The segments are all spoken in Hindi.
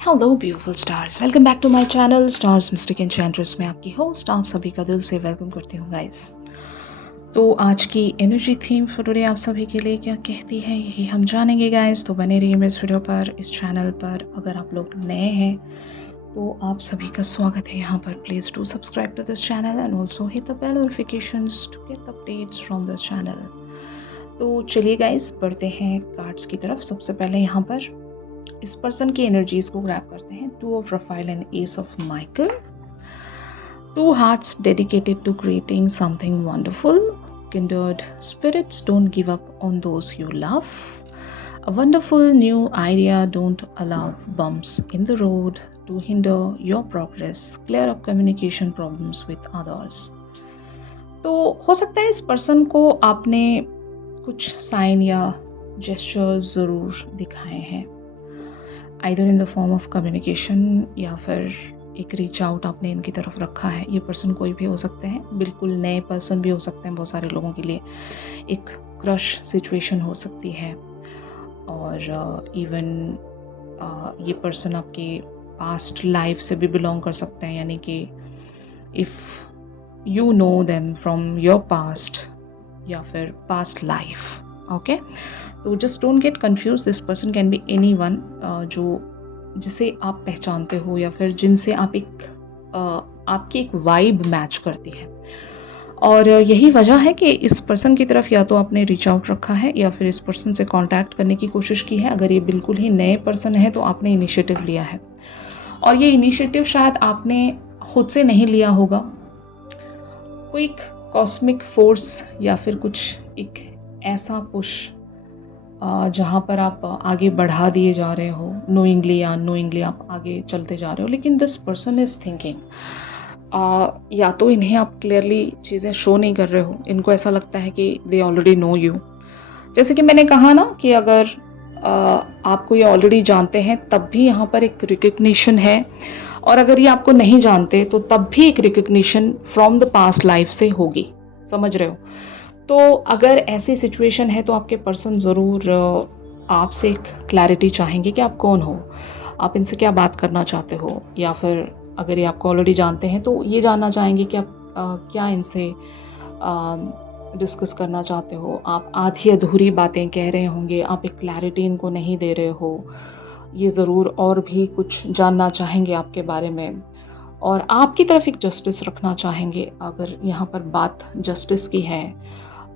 Hello beautiful stars, welcome back to my channel stars mystic enchantress में आपकी होस्ट आप सभी का दिल से वेलकम करती हूँ गाइस। तो आज की एनर्जी थीम फॉर टुडे आप सभी के लिए क्या कहती है यही हम जानेंगे गाइस। तो बने रहिए इस वीडियो पर, इस चैनल पर। अगर आप लोग नए हैं तो आप सभी का स्वागत है यहाँ पर। Please do subscribe to this channel and also hit the bell notifications to get updates from this channel. तो चलिए गाइस बढ़ते हैं कार्ड्स की तरफ। सबसे पहले यहाँ पर इस पर्सन की एनर्जीज को ग्रैब करते हैं। Two of Rafael and S of Michael. Two hearts dedicated to creating something wonderful. Kindred spirits, don't give up on those you love. A wonderful new idea, don't allow bumps in the road to hinder your progress. Clear up communication problems with others. तो हो सकता है इस पर्सन को आपने कुछ साइन या जेस्चर्स ज़रूर दिखाए हैं, either in the form of communication या फिर एक रीच आउट आपने इनकी तरफ रखा है। ये पर्सन कोई भी हो सकते हैं, बिल्कुल नए पर्सन भी हो सकते हैं। बहुत सारे लोगों के लिए एक क्रश सिचुएशन हो सकती है और इवन ये पर्सन आपके पास्ट लाइफ से भी बिलोंग कर सकते हैं, यानी कि if you know them from your past या फिर पास्ट लाइफ। ओके, तो just don't get confuse. This person can be any one जो जिसे आप पहचानते हो या फिर जिनसे आप आपकी एक वाइब मैच करती है। और यही वजह है कि इस पर्सन की तरफ या तो आपने रीच आउट रखा है या फिर इस पर्सन से कांटेक्ट करने की कोशिश की है। अगर ये बिल्कुल ही नए पर्सन है तो आपने इनिशिएटिव लिया है, और ये इनिशिएटिव शायद आपने खुद से नहीं लिया होगा। कोई कॉस्मिक फोर्स या फिर कुछ एक ऐसा पुश जहाँ पर आप आगे बढ़ा दिए जा रहे हो, नोइंगली या अननोइंगली आप आगे चलते जा रहे हो। लेकिन दिस पर्सन इज़ थिंकिंग, या तो इन्हें आप क्लियरली चीज़ें शो नहीं कर रहे हो, इनको ऐसा लगता है कि दे ऑलरेडी नो यू। जैसे कि मैंने कहा ना कि अगर आपको ये ऑलरेडी जानते हैं तब भी यहाँ पर एक रिकग्निशन है, और अगर ये आपको नहीं जानते तो तब भी एक recognition from the past life से होगी। समझ रहे हो? तो अगर ऐसी सिचुएशन है तो आपके पर्सन ज़रूर आपसे एक क्लैरिटी चाहेंगे कि आप कौन हो, आप इनसे क्या बात करना चाहते हो, या फिर अगर ये आपको ऑलरेडी जानते हैं तो ये जानना चाहेंगे कि आप क्या इनसे डिस्कस करना चाहते हो। आप आधी अधूरी बातें कह रहे होंगे, आप एक क्लैरिटी इनको नहीं दे रहे हो। ये ज़रूर और भी कुछ जानना चाहेंगे आपके बारे में, और आपकी तरफ एक जस्टिस रखना चाहेंगे। अगर यहाँ पर बात जस्टिस की है,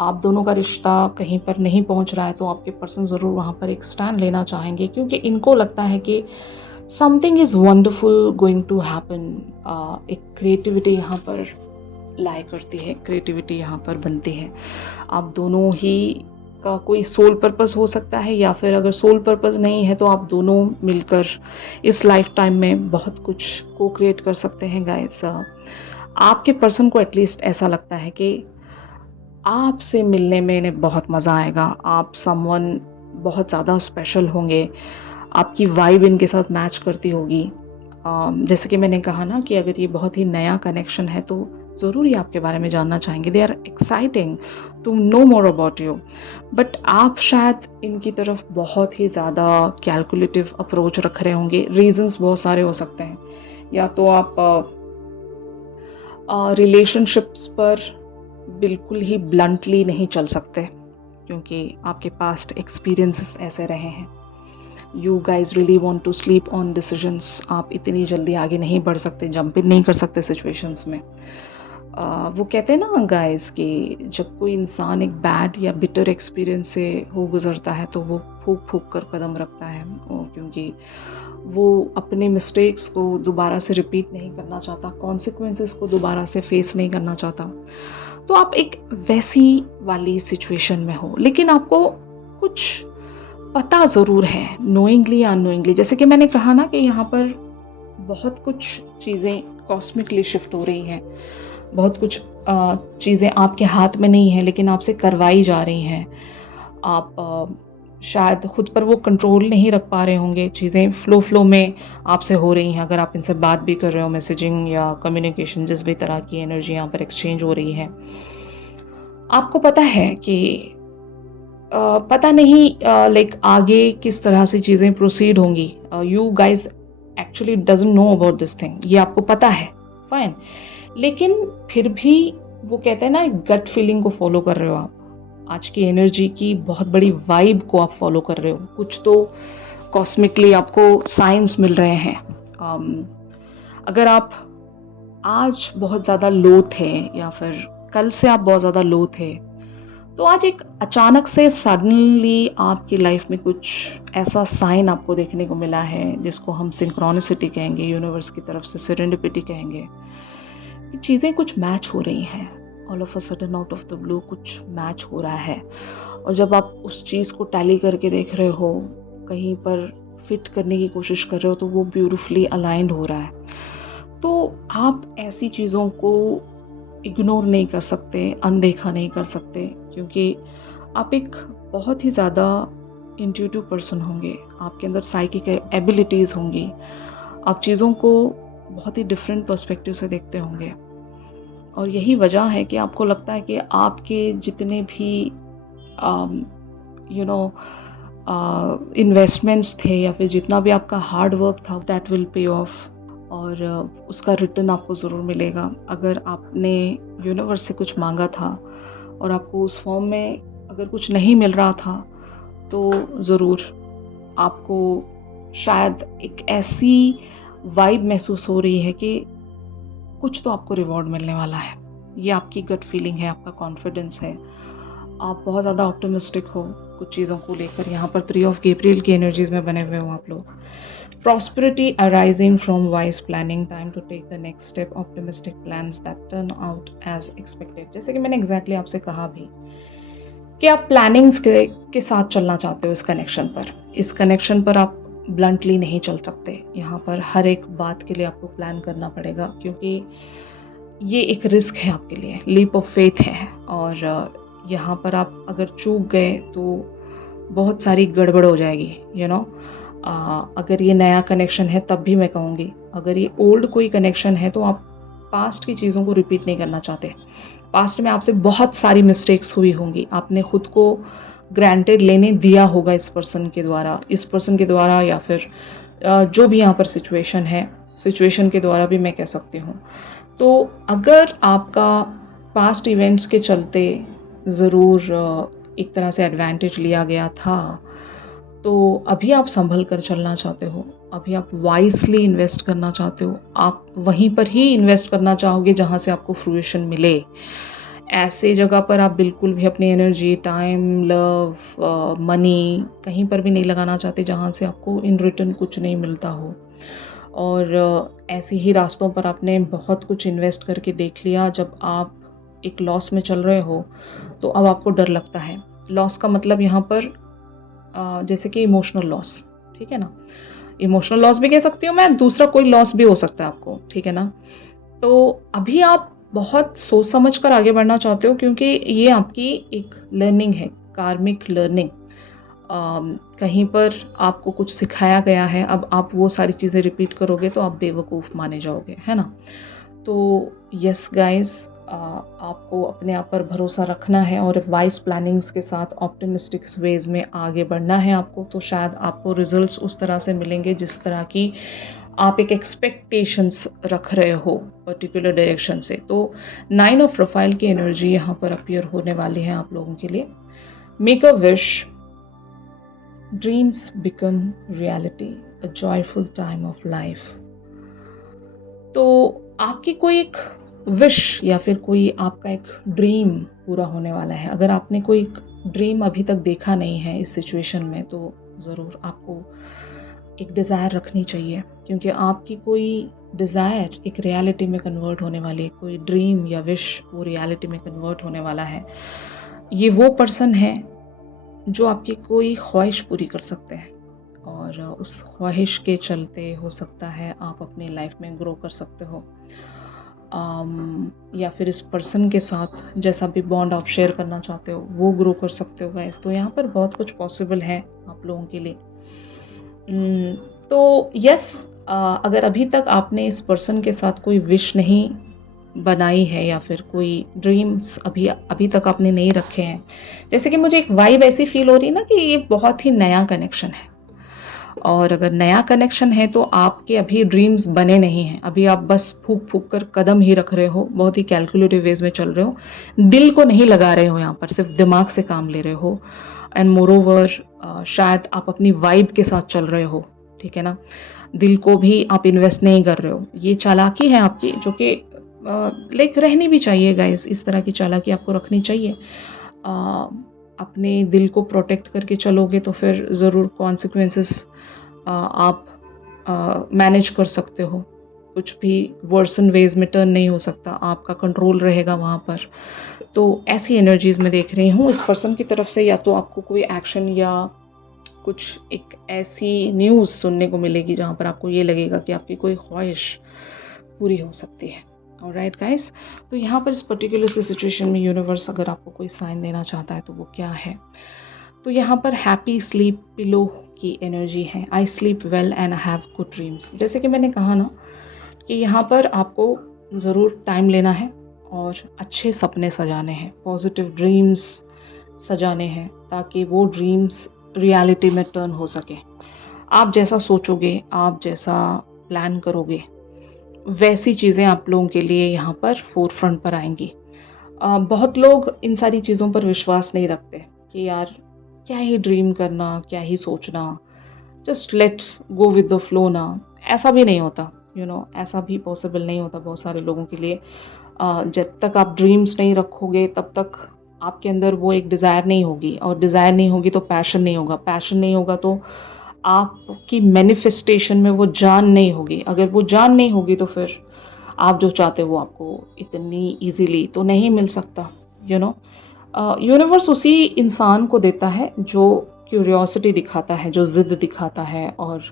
आप दोनों का रिश्ता कहीं पर नहीं पहुँच रहा है, तो आपके पर्सन ज़रूर वहाँ पर एक स्टैंड लेना चाहेंगे, क्योंकि इनको लगता है कि something is wonderful going to happen. एक क्रिएटिविटी यहाँ पर लाई करती है, क्रिएटिविटी यहाँ पर बनती है। आप दोनों ही का कोई सोल पर्पस हो सकता है, या फिर अगर सोल पर्पस नहीं है तो आप दोनों मिलकर इस लाइफ टाइम में बहुत कुछ को क्रिएट कर सकते हैं गाइस। आपके पर्सन को एटलीस्ट ऐसा लगता है कि आपसे मिलने में इन्हें बहुत मज़ा आएगा। आप समवन बहुत ज़्यादा स्पेशल होंगे, आपकी वाइब इनके साथ मैच करती होगी। जैसे कि मैंने कहा ना कि अगर ये बहुत ही नया कनेक्शन है तो ज़रूर ही आपके बारे में जानना चाहेंगे। They are exciting to know more about you, but आप शायद इनकी तरफ बहुत ही ज़्यादा कैलकुलेटिव अप्रोच रख रहे होंगे। रीजंस बहुत सारे हो सकते हैं, या तो आप रिलेशनशिप्स पर बिल्कुल ही ब्लंटली नहीं चल सकते, क्योंकि आपके पास्ट एक्सपीरियंसेस ऐसे रहे हैं। You guys really want to sleep on decisions. आप इतनी जल्दी आगे नहीं बढ़ सकते, जंप इन नहीं कर सकते सिचुएशंस में। वो कहते हैं ना गाइज कि जब कोई इंसान एक बैड या बिटर एक्सपीरियंस से हो गुजरता है तो वो फूक फूक कर कदम रखता है, क्योंकि वो अपने मिस्टेक्स को दोबारा से रिपीट नहीं करना चाहता, कॉन्सिक्वेंसेस को दोबारा से फेस नहीं करना चाहता। तो आप एक वैसी वाली सिचुएशन में हो, लेकिन आपको कुछ पता ज़रूर है, नोइंगली या अननोइंगली। जैसे कि मैंने कहा ना कि यहाँ पर बहुत कुछ चीज़ें कॉस्मिकली शिफ्ट हो रही हैं, बहुत कुछ चीज़ें आपके हाथ में नहीं है लेकिन आपसे करवाई जा रही हैं। आप शायद खुद पर वो कंट्रोल नहीं रख पा रहे होंगे, चीज़ें फ़्लो में आपसे हो रही हैं। अगर आप इनसे बात भी कर रहे हो, मैसेजिंग या कम्युनिकेशन, जिस भी तरह की एनर्जी यहाँ पर एक्सचेंज हो रही है, आपको पता है कि पता नहीं लाइक आगे किस तरह से चीज़ें प्रोसीड होंगी। You guys actually doesn't know about this thing, ये आपको पता है, फाइन, लेकिन फिर भी वो कहते हैं ना, गट फीलिंग को फॉलो कर रहे हो आप, आज की एनर्जी की बहुत बड़ी वाइब को आप फॉलो कर रहे हो। कुछ तो कॉस्मिकली आपको साइंस मिल रहे हैं। अगर आप आज बहुत ज़्यादा लो थे या फिर कल से आप बहुत ज़्यादा लो थे, तो आज एक अचानक से सडनली आपकी लाइफ में कुछ ऐसा साइन आपको देखने को मिला है जिसको हम सिंक्रोनिसिटी कहेंगे, यूनिवर्स की तरफ से सेरेंडिपिटी कहेंगे, कि चीज़ें कुछ मैच हो रही हैं, all of a sudden out of the blue कुछ मैच हो रहा है। और जब आप उस चीज़ को टैली करके देख रहे हो, कहीं पर फिट करने की कोशिश कर रहे हो, तो वो ब्यूटिफुली अलाइंड हो रहा है। तो आप ऐसी चीज़ों को इग्नोर नहीं कर सकते, अनदेखा नहीं कर सकते, क्योंकि आप एक बहुत ही ज़्यादा इंट्यूटिव पर्सन होंगे, आपके अंदर साइकिक एबिलिटीज़ होंगी, आप चीज़ों को बहुत ही डिफरेंट पर्सपेक्टिव से देखते होंगे। और यही वजह है कि आपको लगता है कि आपके जितने भी यू नो इन्वेस्टमेंट्स थे या फिर जितना भी आपका हार्ड वर्क था, दैट विल पे ऑफ, और उसका रिटर्न आपको ज़रूर मिलेगा। अगर आपने यूनिवर्स से कुछ मांगा था और आपको उस फॉर्म में अगर कुछ नहीं मिल रहा था, तो ज़रूर आपको शायद एक ऐसी वाइब महसूस हो रही है कि कुछ तो आपको रिवॉर्ड मिलने वाला है। ये आपकी गट फीलिंग है, आपका कॉन्फिडेंस है, आप बहुत ज़्यादा ऑप्टिमिस्टिक हो कुछ चीज़ों को लेकर। यहाँ पर 3 ऑफ गैब्रियल की एनर्जीज में बने हुए हो आप लोग। Prosperity arising from wise planning, time to take the next step, optimistic plans that turn out as expected. जैसे कि मैंने एग्जैक्टली आपसे कहा भी कि आप प्लानिंग्स के साथ चलना चाहते हो इस कनेक्शन पर। इस कनेक्शन पर आप ब्लंटली नहीं चल सकते, यहाँ पर हर एक बात के लिए आपको प्लान करना पड़ेगा, क्योंकि ये एक रिस्क है आपके लिए, लीप ऑफ फेथ है। और यहाँ पर आप अगर चूक गए तो बहुत सारी गड़बड़ हो जाएगी, यू नो। अगर ये नया कनेक्शन है तब भी मैं कहूँगी, अगर ये ओल्ड कोई कनेक्शन है तो आप पास्ट की चीज़ों को रिपीट नहीं करना चाहते। पास्ट में आपसे बहुत सारी मिस्टेक्स हुई होंगी, आपने खुद को ग्रांटेड लेने दिया होगा इस पर्सन के द्वारा या फिर जो भी यहाँ पर सिचुएशन के द्वारा भी मैं कह सकती हूँ। तो अगर आपका पास्ट इवेंट्स के चलते ज़रूर एक तरह से एडवांटेज लिया गया था, तो अभी आप संभल कर चलना चाहते हो, अभी आप वाइसली इन्वेस्ट करना चाहते हो, आप वहीं पर ही इन्वेस्ट करना चाहोगे जहाँ से आपको फ्रूएशन मिले। ऐसे जगह पर आप बिल्कुल भी अपनी एनर्जी, टाइम, लव, मनी कहीं पर भी नहीं लगाना चाहते जहाँ से आपको इन रिटर्न कुछ नहीं मिलता हो। और ऐसे ही रास्तों पर आपने बहुत कुछ इन्वेस्ट करके देख लिया, जब आप एक लॉस में चल रहे हो तो अब आपको डर लगता है। लॉस का मतलब यहाँ पर जैसे कि इमोशनल लॉस, ठीक है ना, इमोशनल लॉस भी कह सकती हूँ मैं, दूसरा कोई लॉस भी हो सकता है आपको, ठीक है ना। तो अभी आप बहुत सोच समझ कर आगे बढ़ना चाहते हो, क्योंकि ये आपकी एक लर्निंग है, कार्मिक लर्निंग। कहीं पर आपको कुछ सिखाया गया है, अब आप वो सारी चीज़ें रिपीट करोगे तो आप बेवकूफ़ माने जाओगे, है ना। तो यस गाइस, आपको अपने आप पर भरोसा रखना है और वाइज प्लानिंग्स के साथ ऑप्टिमिस्टिक वेज में आगे बढ़ना है आपको। तो शायद आपको रिजल्ट्स उस तरह से मिलेंगे जिस तरह की आप एक एक्सपेक्टेशंस रख रहे हो पर्टिकुलर डायरेक्शन से। तो 9 ऑफ प्रोफाइल की एनर्जी यहाँ पर अपीयर होने वाली है आप लोगों के लिए। Make a wish, dreams become reality, a joyful time of life. तो आपकी कोई एक विश या फिर कोई आपका एक ड्रीम पूरा होने वाला है। अगर आपने कोई ड्रीम अभी तक देखा नहीं है इस सिचुएशन में, तो ज़रूर आपको एक डिज़ायर रखनी चाहिए, क्योंकि आपकी कोई डिज़ायर एक रियलिटी में कन्वर्ट होने वाली है, कोई ड्रीम या विश वो रियलिटी में कन्वर्ट होने वाला है। ये वो पर्सन है जो आपकी कोई ख्वाहिश पूरी कर सकते हैं, और उस ख्वाहिश के चलते हो सकता है आप अपनी लाइफ में ग्रो कर सकते हो, या फिर इस पर्सन के साथ जैसा भी बॉन्ड आप शेयर करना चाहते हो वो ग्रो कर सकते हो गाइस। तो यहाँ पर बहुत कुछ पॉसिबल है आप लोगों के लिए। तो यस, अगर अभी तक आपने इस पर्सन के साथ कोई विश नहीं बनाई है या फिर कोई ड्रीम्स अभी तक आपने नहीं रखे हैं, जैसे कि मुझे एक वाइब ऐसी फील हो रही है ना कि ये बहुत ही नया कनेक्शन है, और अगर नया कनेक्शन है तो आपके अभी ड्रीम्स बने नहीं हैं, अभी आप बस फूँक-फूँक कर कदम ही रख रहे हो, बहुत ही कैलकुलेटिव वेज़ में चल रहे हो, दिल को नहीं लगा रहे हो यहाँ पर, सिर्फ दिमाग से काम ले रहे हो। एंड मोरोवर शायद आप अपनी वाइब के साथ चल रहे हो, ठीक है ना? दिल को भी आप इन्वेस्ट नहीं कर रहे हो। ये चालाकी है आपकी, जो कि लाइक रहनी भी चाहिए गाइस, इस तरह की चालाकी आपको रखनी चाहिए। अपने दिल को प्रोटेक्ट करके चलोगे तो फिर ज़रूर कॉन्सिक्वेंसेस आप मैनेज कर सकते हो। कुछ भी वर्स एंड वेज़ में टर्न नहीं हो सकता, आपका कंट्रोल रहेगा वहाँ पर। तो ऐसी एनर्जीज़ मैं देख रही हूँ इस पर्सन की तरफ से, या तो आपको कोई एक्शन या कुछ एक ऐसी न्यूज़ सुनने को मिलेगी जहाँ पर आपको ये लगेगा कि आपकी कोई ख्वाहिश पूरी हो सकती है। ऑलराइट गाइस, तो यहाँ पर इस पर्टिकुलर सिचुएशन में यूनिवर्स अगर आपको कोई साइन देना चाहता है तो वो क्या है? तो यहाँ पर हैप्पी स्लीप पिलो की एनर्जी है। I sleep well and I have good dreams. जैसे कि मैंने कहा ना कि यहाँ पर आपको ज़रूर टाइम लेना है और अच्छे सपने सजाने हैं, पॉजिटिव ड्रीम्स सजाने हैं, ताकि वो ड्रीम्स रियलिटी में टर्न हो सके। आप जैसा सोचोगे, आप जैसा प्लान करोगे, वैसी चीज़ें आप लोगों के लिए यहाँ पर फोरफ्रंट पर आएंगी। बहुत लोग इन सारी चीज़ों पर विश्वास नहीं रखते कि यार क्या ही ड्रीम करना, क्या ही सोचना, just let's go with the flow ना। ऐसा भी नहीं होता, ऐसा भी पॉसिबल नहीं होता बहुत सारे लोगों के लिए। जब तक आप ड्रीम्स नहीं रखोगे तब तक आपके अंदर वो एक डिज़ायर नहीं होगी, और डिज़ायर नहीं होगी तो पैशन नहीं होगा, पैशन नहीं होगा तो आपकी मैनिफेस्टेशन में वो जान नहीं होगी। अगर वो जान नहीं होगी तो फिर आप जो चाहते हो वो आपको इतनी इजीली तो नहीं मिल सकता। यूनिवर्स उसी इंसान को देता है जो क्यूरियोसिटी दिखाता है, जो ज़िद दिखाता है, और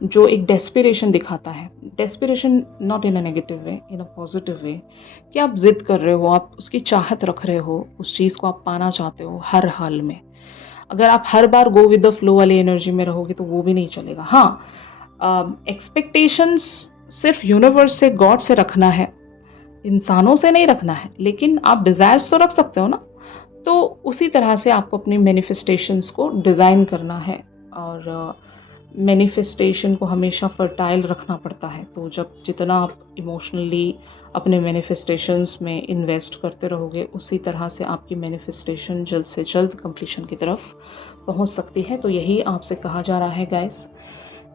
जो एक डेस्पिरेशन दिखाता है। Desperation not in a negative way, in a positive way, कि आप ज़िद कर रहे हो, आप उसकी चाहत रख रहे हो, उस चीज़ को आप पाना चाहते हो हर हाल में। अगर आप हर बार गो विद द फ्लो वाली एनर्जी में रहोगे तो वो भी नहीं चलेगा। हाँ, एक्सपेक्टेशंस सिर्फ यूनिवर्स से, गॉड से रखना है, इंसानों से नहीं रखना है, लेकिन आप डिज़ायर्स तो रख सकते हो ना। तो उसी तरह से आपको अपनी मैनिफेस्टेशंस को डिज़ाइन करना है, और मैनिफेस्टेशन को हमेशा फर्टाइल रखना पड़ता है। तो जब जितना आप इमोशनली अपने मैनिफेस्टेशंस में इन्वेस्ट करते रहोगे, उसी तरह से आपकी मैनिफेस्टेशन जल्द से जल्द कंप्लीशन की तरफ पहुंच सकती है। तो यही आपसे कहा जा रहा है गाइस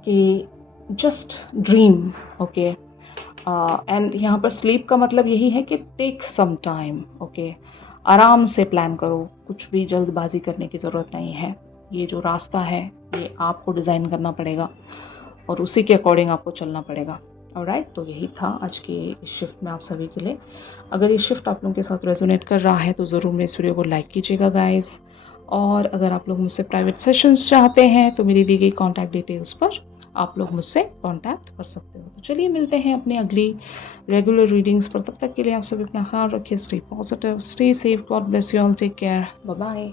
कि जस्ट ड्रीम, ओके। एंड यहाँ पर स्लीप का मतलब यही है कि टेक सम टाइम, ओके। आराम से प्लान करो, कुछ भी जल्दबाजी करने की ज़रूरत नहीं है। ये जो रास्ता है ये आपको डिज़ाइन करना पड़ेगा और उसी के अकॉर्डिंग आपको चलना पड़ेगा। ऑलराइट, तो यही था आज के इस शिफ्ट में आप सभी के लिए। अगर ये शिफ्ट आप लोगों के साथ रेजोनेट कर रहा है तो ज़रूर मेरे इस वीडियो को लाइक कीजिएगा गाइस। और अगर आप लोग मुझसे प्राइवेट सेशंस चाहते हैं तो मेरी दी गई कॉन्टैक्ट डिटेल्स पर आप लोग मुझसे कॉन्टैक्ट कर सकते हो। तो चलिए मिलते हैं अपनी अगली रेगुलर रीडिंग्स पर। तब तक के लिए आप सभी अपना ख्याल रखिए, stay positive, stay safe, God bless you all, take care, bye bye.